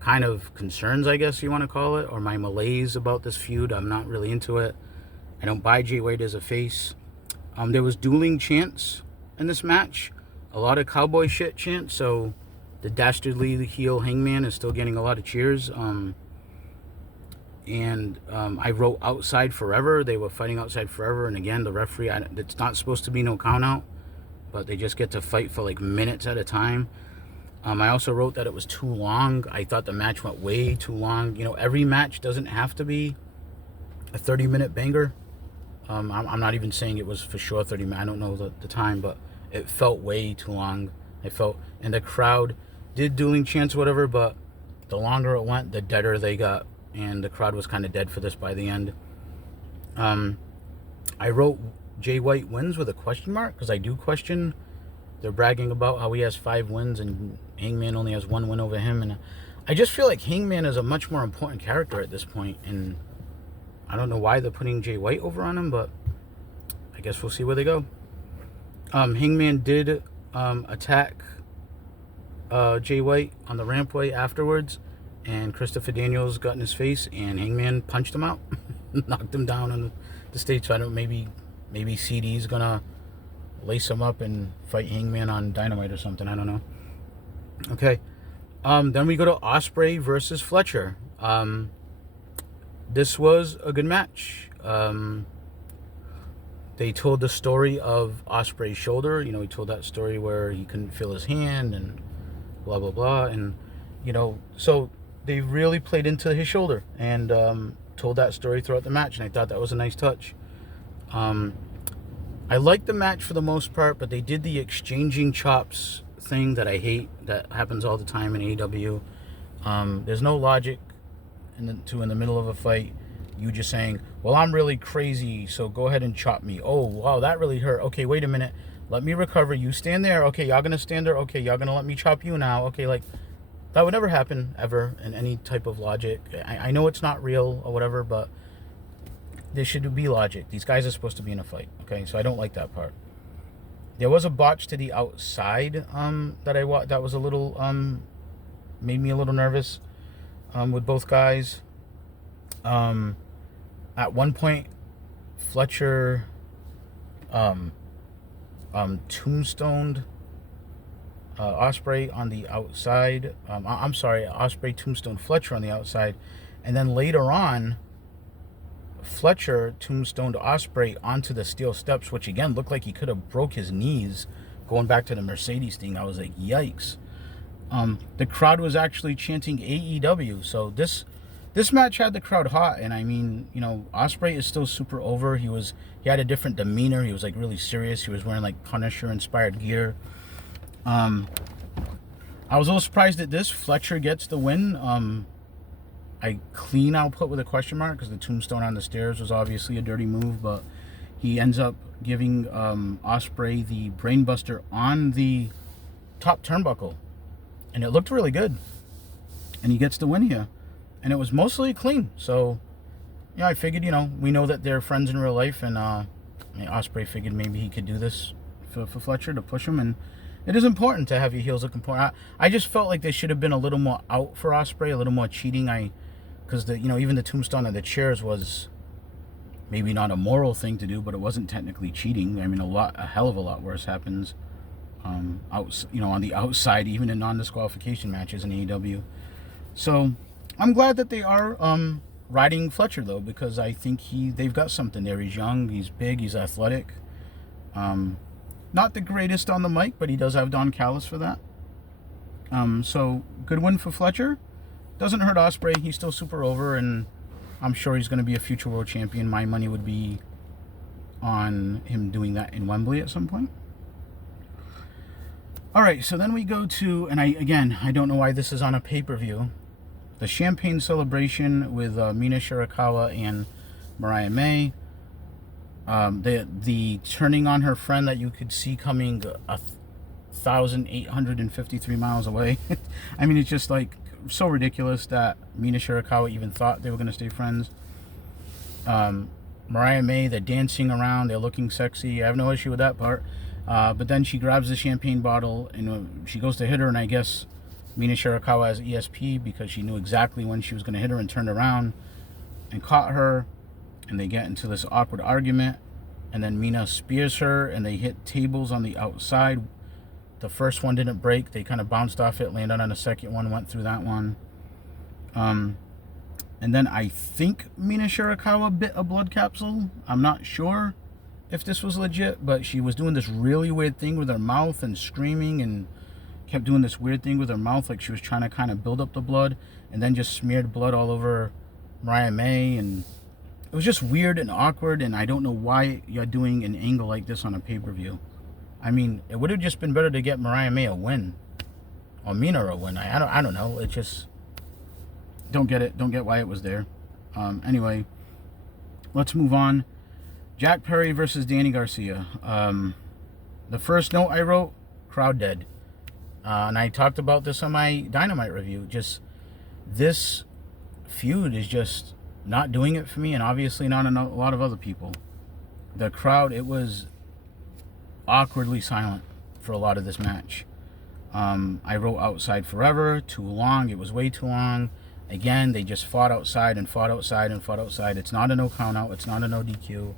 kind of concerns, I guess you want to call it, or my malaise about this feud. I'm not really into it. I don't buy Jay White as a face. There was dueling chants in this match. A lot of cowboy shit chants, so the dastardly heel Hangman is still getting a lot of cheers. I wrote outside forever. They were fighting outside forever, and again, the referee, it's not supposed to be no count out, but they just get to fight for like minutes at a time. I also wrote that it was too long. I thought the match went way too long. You know, every match doesn't have to be a 30-minute banger. I'm not even saying it was for sure 30 minutes. I don't know the time, but it felt way too long. And the crowd did dueling chants or whatever, but the longer it went, the deader they got. And the crowd was kind of dead for this by the end. I wrote Jay White wins with a question mark, because I do question. They're bragging about how he has 5 wins and Hangman only has 1 win over him. And I just feel like Hangman is a much more important character at this point. And I don't know why they're putting Jay White over on him, but I guess we'll see where they go. Hangman did attack Jay White on the rampway afterwards, and Christopher Daniels got in his face, and Hangman punched him out, knocked him down on the stage. So I don't. Maybe CD's gonna lace him up and fight Hangman on Dynamite or something. I don't know. Okay. Then we go to Ospreay versus Fletcher. This was a good match. They told the story of Ospreay's shoulder. You know, he told that story where he couldn't feel his hand and blah, blah, blah. And, you know, so they really played into his shoulder and told that story throughout the match. And I thought that was a nice touch. I liked the match for the most part, but they did the exchanging chops thing that I hate. That happens all the time in AEW. There's no logic in the middle of a fight, you just saying, well, I'm really crazy, so go ahead and chop me. Oh, wow, that really hurt. Okay, wait a minute. Let me recover. You stand there. Okay, y'all gonna stand there. Okay, y'all gonna let me chop you now. Okay, like, that would never happen, ever, in any type of logic. I know it's not real or whatever, but there should be logic. These guys are supposed to be in a fight, okay? So I don't like that part. There was a botch to the outside that was a little, made me a little nervous with both guys. At one point, Fletcher tombstoned Ospreay on the outside. Ospreay tombstoned Fletcher on the outside. And then later on, Fletcher tombstoned Ospreay onto the steel steps, which again looked like he could have broke his knees. Going back to the Mercedes thing, I was like, yikes. The crowd was actually chanting AEW. So this match had the crowd hot, and I mean, you know, Ospreay is still super over. He had a different demeanor. He was like really serious. He was wearing like Punisher inspired gear. I was a little surprised at this. Fletcher gets the win. I'll put with a question mark, because the tombstone on the stairs was obviously a dirty move, but he ends up giving Ospreay the brainbuster on the top turnbuckle, and it looked really good, and he gets the win here. And it was mostly clean. So, yeah, I figured, you know, we know that they're friends in real life. And Ospreay figured maybe he could do this for Fletcher to push him. And it is important to have your heels look important. I just felt like they should have been a little more out for Ospreay, a little more cheating. Because, even the tombstone of the chairs was maybe not a moral thing to do, but it wasn't technically cheating. I mean, a hell of a lot worse happens on the outside, even in non-disqualification matches in AEW. So I'm glad that they are riding Fletcher, though, because I think they've got something there. He's young, he's big, he's athletic. Not the greatest on the mic, but he does have Don Callis for that. So good win for Fletcher. Doesn't hurt Ospreay. He's still super over, and I'm sure he's going to be a future world champion. My money would be on him doing that in Wembley at some point. All right, so then we go to, and I don't know why this is on a pay-per-view. the champagne celebration with Mina Shirakawa and Mariah May. The turning on her friend that you could see coming 1,853 miles away. I mean, it's just like so ridiculous that Mina Shirakawa even thought they were going to stay friends. Mariah May, they're dancing around, they're looking sexy. I have no issue with that part. But then she grabs the champagne bottle and she goes to hit her, and I guess Mina Shirakawa has ESP because she knew exactly when she was going to hit her and turned around and caught her, and they get into this awkward argument, and then Mina spears her and they hit tables on the outside. The first one didn't break, they kind of bounced off it, landed on the second one, went through that one. And then I think Mina Shirakawa bit a blood capsule. I'm not sure if this was legit, but she was doing this really weird thing with her mouth and screaming and kept doing this weird thing with her mouth, like she was trying to kind of build up the blood, and then just smeared blood all over Mariah May, and it was just weird and awkward, and I don't know why you're doing an angle like this on a pay-per-view. I mean, it would have just been better to get Mariah May a win, or Mina a win. I don't know. It just don't get it. Don't get why it was there. Anyway, let's move on. Jack Perry versus Danny Garcia. The first note I wrote, crowd dead. And I talked about this on my Dynamite review. Just this feud is just not doing it for me, and obviously not a lot of other people. The crowd, it was awkwardly silent for a lot of this match. I wrote outside forever, too long. It was way too long. Again, they just fought outside and fought outside and fought outside. It's not a no count out. It's not a no DQ.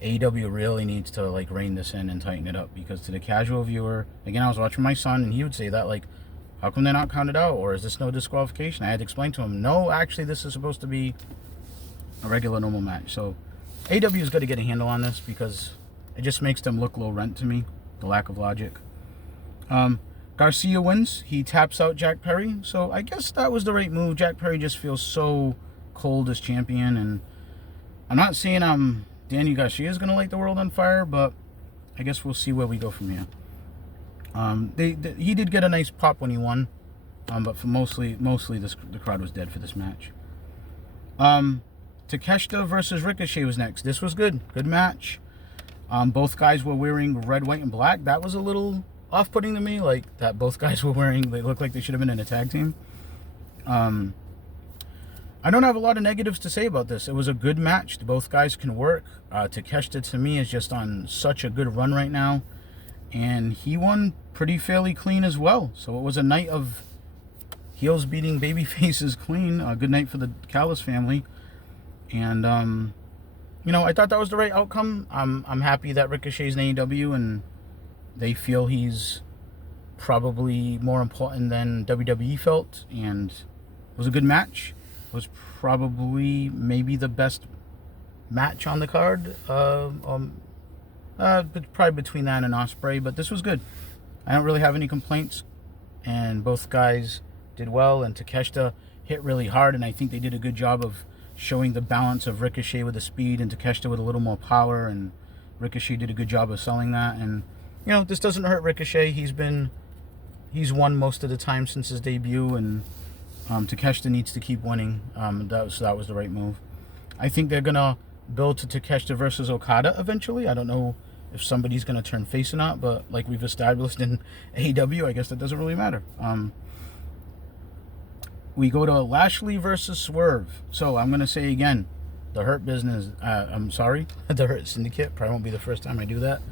AEW really needs to like rein this in and tighten it up, because to the casual viewer, again, I was watching my son and he would say that, like, how come they're not counted out, or is this no disqualification? I had to explain to him, no, actually this is supposed to be a regular normal match. So AEW's got to get a handle on this, because it just makes them look low rent to me, the lack of logic. Garcia wins. He taps out Jack Perry, so I guess that was the right move. Jack Perry just feels so cold as champion, and I'm not saying Danny Garcia is going to light the world on fire, but I guess we'll see where we go from here. He did get a nice pop when he won, but for mostly the crowd was dead for this match. Takeshita versus Ricochet was next. This was good. Good match. Both guys were wearing red, white, and black. That was a little off-putting to me, like that both guys were wearing, they looked like they should have been in a tag team. I don't have a lot of negatives to say about this. It was a good match. Both guys can work. Takeshita, to me, is just on such a good run right now, and he won pretty fairly clean as well. So it was a night of heels beating baby faces clean. A good night for the Callis family, and I thought that was the right outcome. I'm happy that Ricochet's in AEW and they feel he's probably more important than WWE felt, and it was a good match. It was probably maybe the best match on the card, probably between that and Ospreay, but this was good. I don't really have any complaints, and both guys did well, and Takeshita hit really hard, and I think they did a good job of showing the balance of Ricochet with the speed and Takeshita with a little more power, and Ricochet did a good job of selling that. And this doesn't hurt Ricochet. He's won most of the time since his debut, and Takeshita needs to keep winning. So that was the right move. I think they're gonna build to Takeshita versus Okada eventually. I don't know if somebody's gonna turn face or not, but like we've established in AEW, I guess that doesn't really matter. We go to Lashley versus Swerve. So I'm gonna say again, the Hurt Business. The Hurt Syndicate. Probably won't be the first time I do that.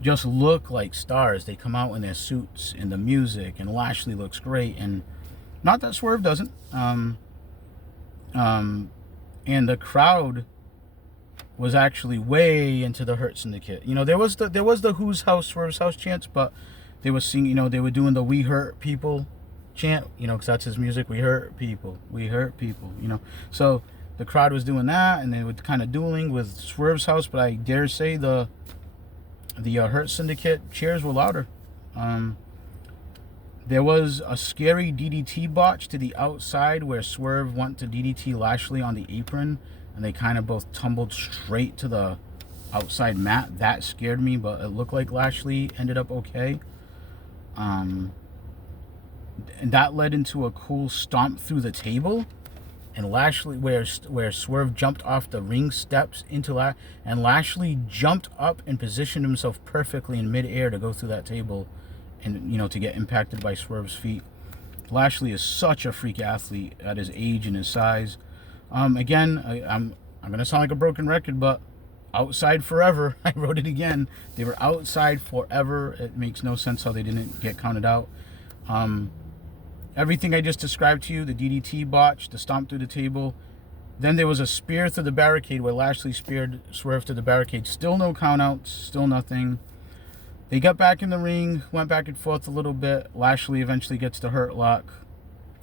Just look like stars. They come out in their suits and the music, and Lashley looks great, and not that Swerve doesn't. And the crowd was actually way into the Hurt Syndicate. There was the Who's House, Swerve's House chants, but they were singing. They were doing the We Hurt People chant. Because that's his music. We hurt people. We hurt people. So the crowd was doing that, and they were kind of dueling with Swerve's House. But I dare say the Hurt Syndicate cheers were louder. There was a scary DDT botch to the outside where Swerve went to DDT Lashley on the apron, and they kind of both tumbled straight to the outside mat. That scared me, but it looked like Lashley ended up okay. and that led into a cool stomp through the table. And Lashley, where Swerve jumped off the ring steps and Lashley jumped up and positioned himself perfectly in midair to go through that table, and to get impacted by Swerve's feet. Lashley is such a freak athlete at his age and his size. Again, I'm gonna sound like a broken record, but outside forever. I wrote it again. They were outside forever. It makes no sense how they didn't get counted out. Everything I just described to you, the DDT botch, the stomp through the table. Then there was a spear through the barricade where Lashley speared Swerve to the barricade. Still no countouts, still nothing. They got back in the ring, went back and forth a little bit. Lashley eventually gets the hurt lock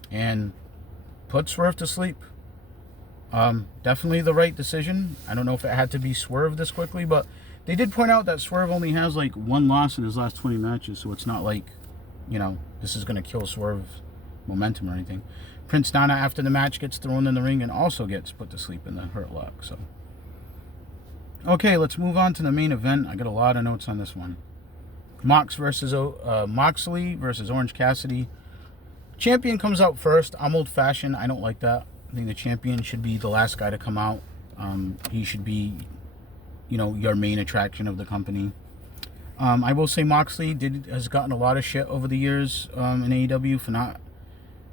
and put Swerve to sleep. Definitely the right decision. I don't know if it had to be Swerve this quickly, but they did point out that Swerve only has like one loss in his last 20 matches, so it's not like, this is going to kill Swerve's momentum or anything. Prince Nana, after the match, gets thrown in the ring and also gets put to sleep in the hurt lock. So, okay, let's move on to the main event. I got a lot of notes on this one. Moxley versus Orange Cassidy. Champion comes out first. I'm old-fashioned. I don't like that. I think the champion should be the last guy to come out. He should be, your main attraction of the company. I will say Moxley has gotten a lot of shit over the years in AEW for not,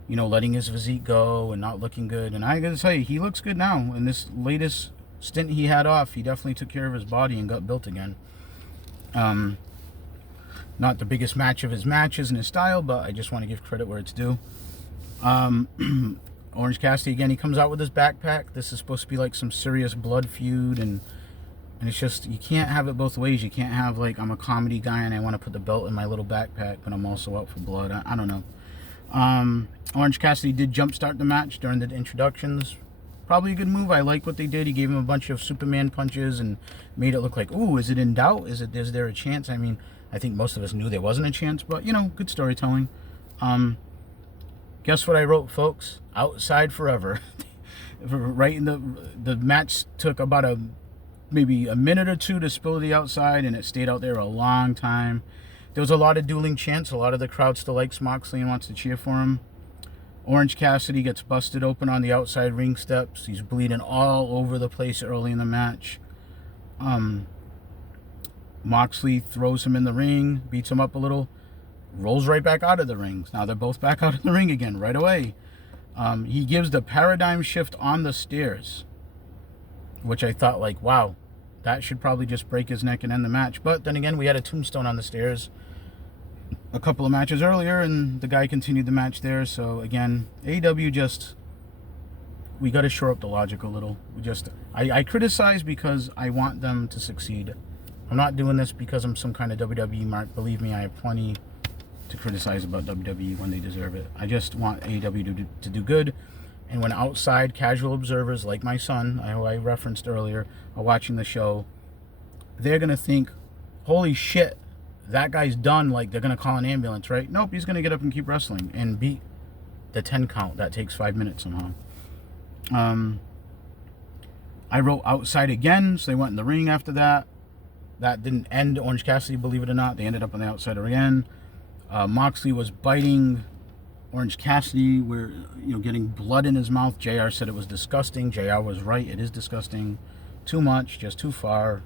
letting his physique go and not looking good. And I gotta tell you, he looks good now. In this latest stint he had off, he definitely took care of his body and got built again. Not the biggest match of his matches in his style, but I just want to give credit where it's due. Orange Cassidy, again, he comes out with his backpack. This is supposed to be like some serious blood feud, and it's just, you can't have it both ways. You can't have, like, I'm a comedy guy and I want to put the belt in my little backpack, but I'm also out for blood. I don't know. Orange Cassidy did jumpstart the match during the introductions. Probably a good move. I like what they did. He gave him a bunch of Superman punches and made it look like, ooh, is it in doubt? Is there a chance? I mean, I think most of us knew there wasn't a chance, but, good storytelling. Guess what I wrote, folks? Outside forever. Right in the match took about maybe a minute or two to spill to the outside, and it stayed out there a long time. There was a lot of dueling chants. A lot of the crowd still likes Moxley and wants to cheer for him. Orange Cassidy gets busted open on the outside ring steps. He's bleeding all over the place early in the match. Moxley throws him in the ring, beats him up a little, rolls right back out of the ring. Now they're both back out of the ring again right away. He gives the paradigm shift on the stairs, which I thought, like, wow, that should probably just break his neck and end the match. But then again, we had a tombstone on the stairs a couple of matches earlier, and the guy continued the match there. So again, AEW we got to shore up the logic a little. I criticize because I want them to succeed. I'm not doing this because I'm some kind of WWE mark. Believe me, I have plenty to criticize about WWE when they deserve it. I just want AEW to do good. And when outside casual observers like my son, who I referenced earlier, are watching the show, they're going to think, holy shit, that guy's done. Like, they're going to call an ambulance, right? Nope, he's going to get up and keep wrestling and beat the 10 count. That takes 5 minutes somehow. I wrote outside again, so they went in the ring after that. That didn't end Orange Cassidy, believe it or not. They ended up on the outside again. Moxley was biting Orange Cassidy, getting blood in his mouth. JR said it was disgusting. JR was right. It is disgusting. Too much, just too far.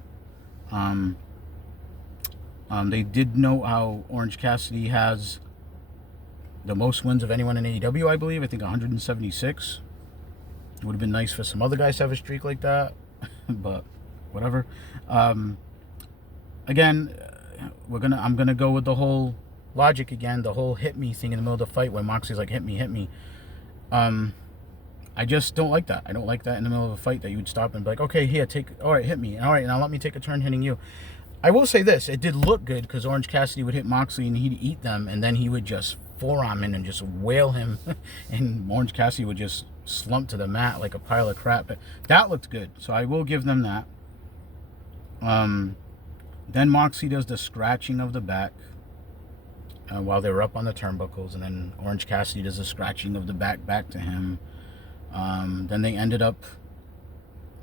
They did note how Orange Cassidy has the most wins of anyone in AEW, I believe. I think 176. It would have been nice for some other guys to have a streak like that, but whatever. Again, I'm gonna go with the whole logic again, the whole hit me thing in the middle of the fight when Moxley's like, hit me. I just don't like that. I don't like that in the middle of a fight that you would stop and be like, okay, here, all right, hit me. All right, now let me take a turn hitting you. I will say this, it did look good because Orange Cassidy would hit Moxley and he'd eat them, and then he would just forearm in and just wail him, and Orange Cassidy would just slump to the mat like a pile of crap. But that looked good, so I will give them that. Then Moxley does the scratching of the back while they were up on the turnbuckles, and then Orange Cassidy does the scratching of the back to him. Then they ended up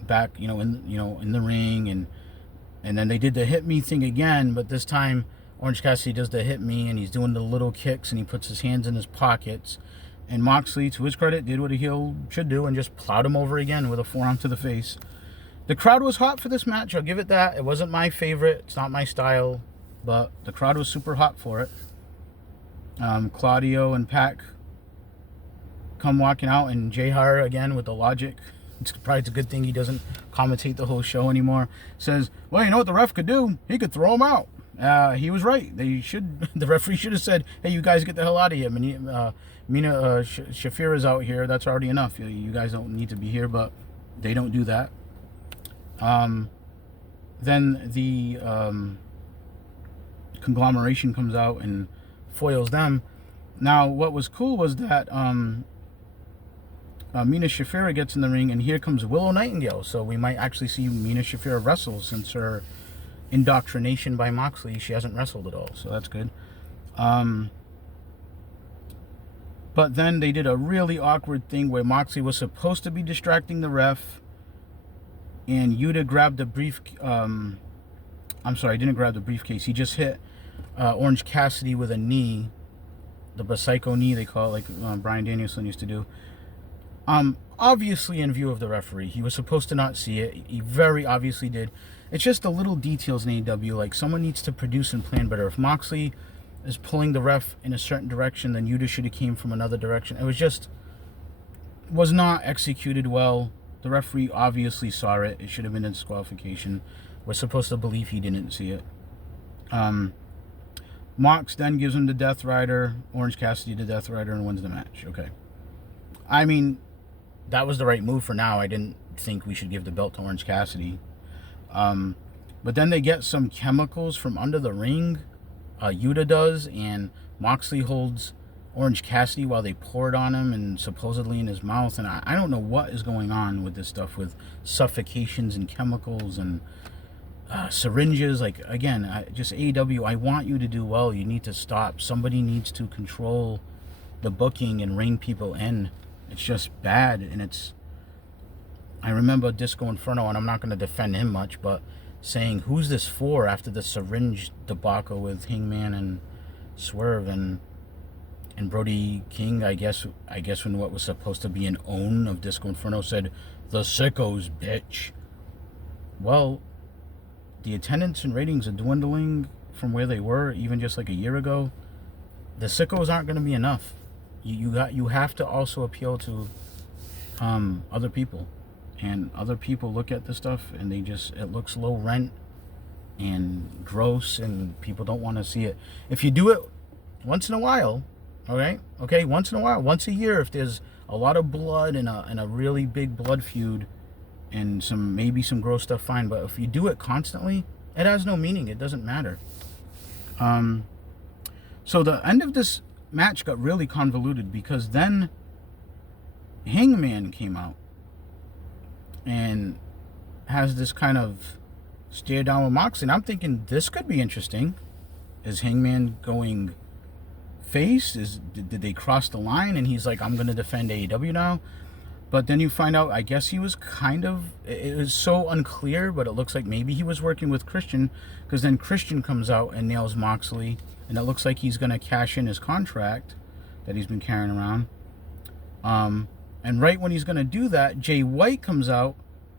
back, in the ring, and then they did the hit me thing again, but this time Orange Cassidy does the hit me, and he's doing the little kicks, and he puts his hands in his pockets. And Moxley, to his credit, did what a heel should do and just plowed him over again with a forearm to the face. The crowd was hot for this match. I'll give it that. It wasn't my favorite. It's not my style. But the crowd was super hot for it. Claudio and Pac come walking out, and Jayhar again with the logic. It's probably a good thing he doesn't commentate the whole show anymore. Says, well, you know what the ref could do? He could throw him out. He was right. The referee should have said, hey, you guys get the hell out of here. Mina Shafir is out here. That's already enough. You guys don't need to be here, but they don't do that. Then the conglomeration comes out and foils them. Now, what was cool was that Mina Shafira gets in the ring, and here comes Willow Nightingale. So we might actually see Mina Shafira wrestle since her indoctrination by Moxley. She hasn't wrestled at all, so that's good. But then they did a really awkward thing where Moxley was supposed to be distracting the ref, and Yuta grabbed the didn't grab the briefcase. He just hit Orange Cassidy with a knee, the psycho knee they call it, like Bryan Danielson used to do. Obviously in view of the referee. He was supposed to not see it. He very obviously did. It's just the little details in AEW. Like, someone needs to produce and plan better. If Moxley is pulling the ref in a certain direction, then Yuta should have came from another direction. It was not executed well. The referee obviously saw it. It should have been a disqualification. We're supposed to believe he didn't see it. Mox then gives him the Death Rider, Orange Cassidy the Death Rider, and wins the match. Okay. I mean, that was the right move for now. I didn't think we should give the belt to Orange Cassidy. But then they get some chemicals from under the ring. Yuta does, and Moxley holds Orange Cassidy while they pour it on him and supposedly in his mouth. And I don't know what is going on with this stuff with suffocations and chemicals and syringes. Like, again, just AEW, I want you to do well. You need to stop. Somebody needs to control the booking and rein people in. It's just bad. And I remember Disco Inferno, and I'm not going to defend him much, but saying, who's this for, after the syringe debacle with Hangman and Swerve and Brody King. I guess when what was supposed to be an own of Disco Inferno said, the sickos, bitch. Well, the attendance and ratings are dwindling from where they were even just like a year ago. The sickos aren't going to be enough. You have to also appeal to other people, and other people look at this stuff and it looks low rent and gross, and people don't want to see it. If you do it once in a while, okay, once in a while, once a year, if there's a lot of blood and a really big blood feud and maybe some gross stuff, fine. But if you do it constantly, it has no meaning. It doesn't matter. So the end of this match got really convoluted, because then Hangman came out and has this kind of stare down with Moxley, and I'm thinking this could be interesting. Is Hangman going face? Did they cross the line and he's like, I'm going to defend AEW now? But then you find out, I guess he was it was so unclear, but it looks like maybe he was working with Christian, because then Christian comes out and nails Moxley, and it looks like he's going to cash in his contract that he's been carrying around. And right when he's going to do that, Jay White comes out,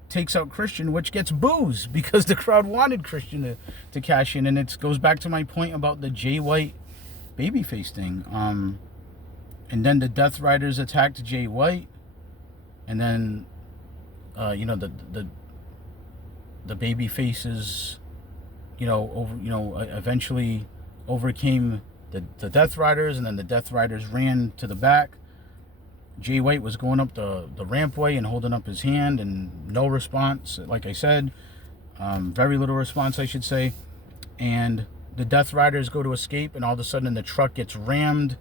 takes out Christian, which gets boos because the crowd wanted Christian to cash in. And it goes back to my point about the Jay White babyface thing. And then the Death Riders attacked Jay White. And then, the baby faces, eventually overcame the Death Riders, and then the Death Riders ran to the back. Jay White was going up the rampway and holding up his hand, and no response, like I said. Very little response, I should say. And the Death Riders go to escape, and all of a sudden the truck gets rammed.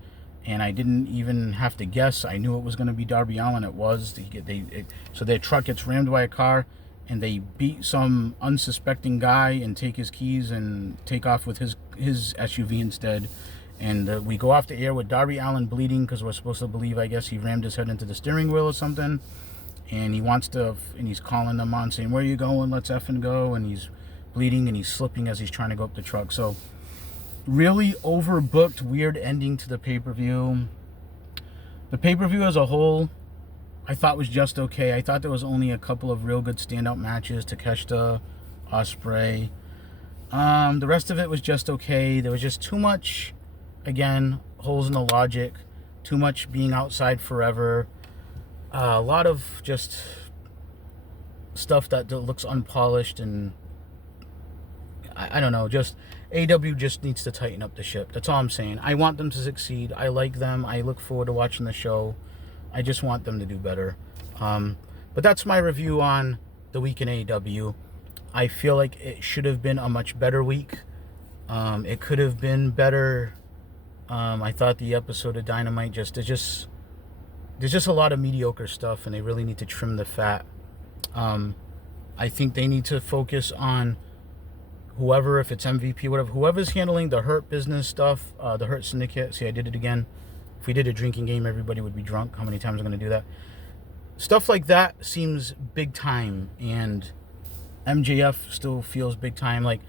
And I didn't even have to guess. I knew it was going to be Darby Allin. It was. So their truck gets rammed by a car, and they beat some unsuspecting guy and take his keys and take off with his SUV instead. And we go off the air with Darby Allin bleeding, because we're supposed to believe, I guess, he rammed his head into the steering wheel or something. And he's calling them on, saying, where are you going? Let's effing go. And he's bleeding and he's slipping as he's trying to go up the truck. So Really overbooked, weird ending to the pay-per-view. The pay-per-view as a whole, I thought was just okay. I thought there was only a couple of real good standout matches. Takeshita, Ospreay. The rest of it was just okay. There was just too much, again, holes in the logic. Too much being outside forever. A lot of just stuff that looks unpolished, and I don't know, just AEW just needs to tighten up the ship. That's all I'm saying. I want them to succeed. I like them. I look forward to watching the show. I just want them to do better. But that's my review on the week in AEW. I feel like it should have been a much better week. It could have been better. I thought the episode of Dynamite there's just a lot of mediocre stuff, and they really need to trim the fat. I think they need to focus on whoever, if it's MVP, whatever, whoever's handling the Hurt business stuff, the Hurt Syndicate. See, I did it again. If we did a drinking game, everybody would be drunk. How many times am I going to do that? Stuff like that seems big time, and MJF still feels big time. Like,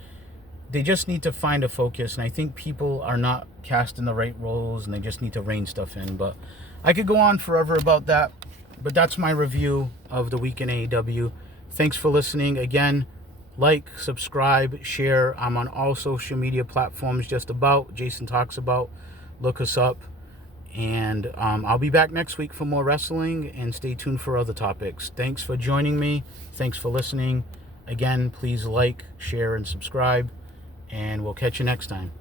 they just need to find a focus, and I think people are not casting the right roles, and they just need to rein stuff in. But I could go on forever about that, but that's my review of the week in AEW. Thanks for listening. Again, like, subscribe, share. I'm on all social media platforms, just about. Jason Talks About. Look us up. And I'll be back next week for more wrestling, and stay tuned for other topics. Thanks for joining me. Thanks for listening. Again, please like, share, and subscribe, and we'll catch you next time.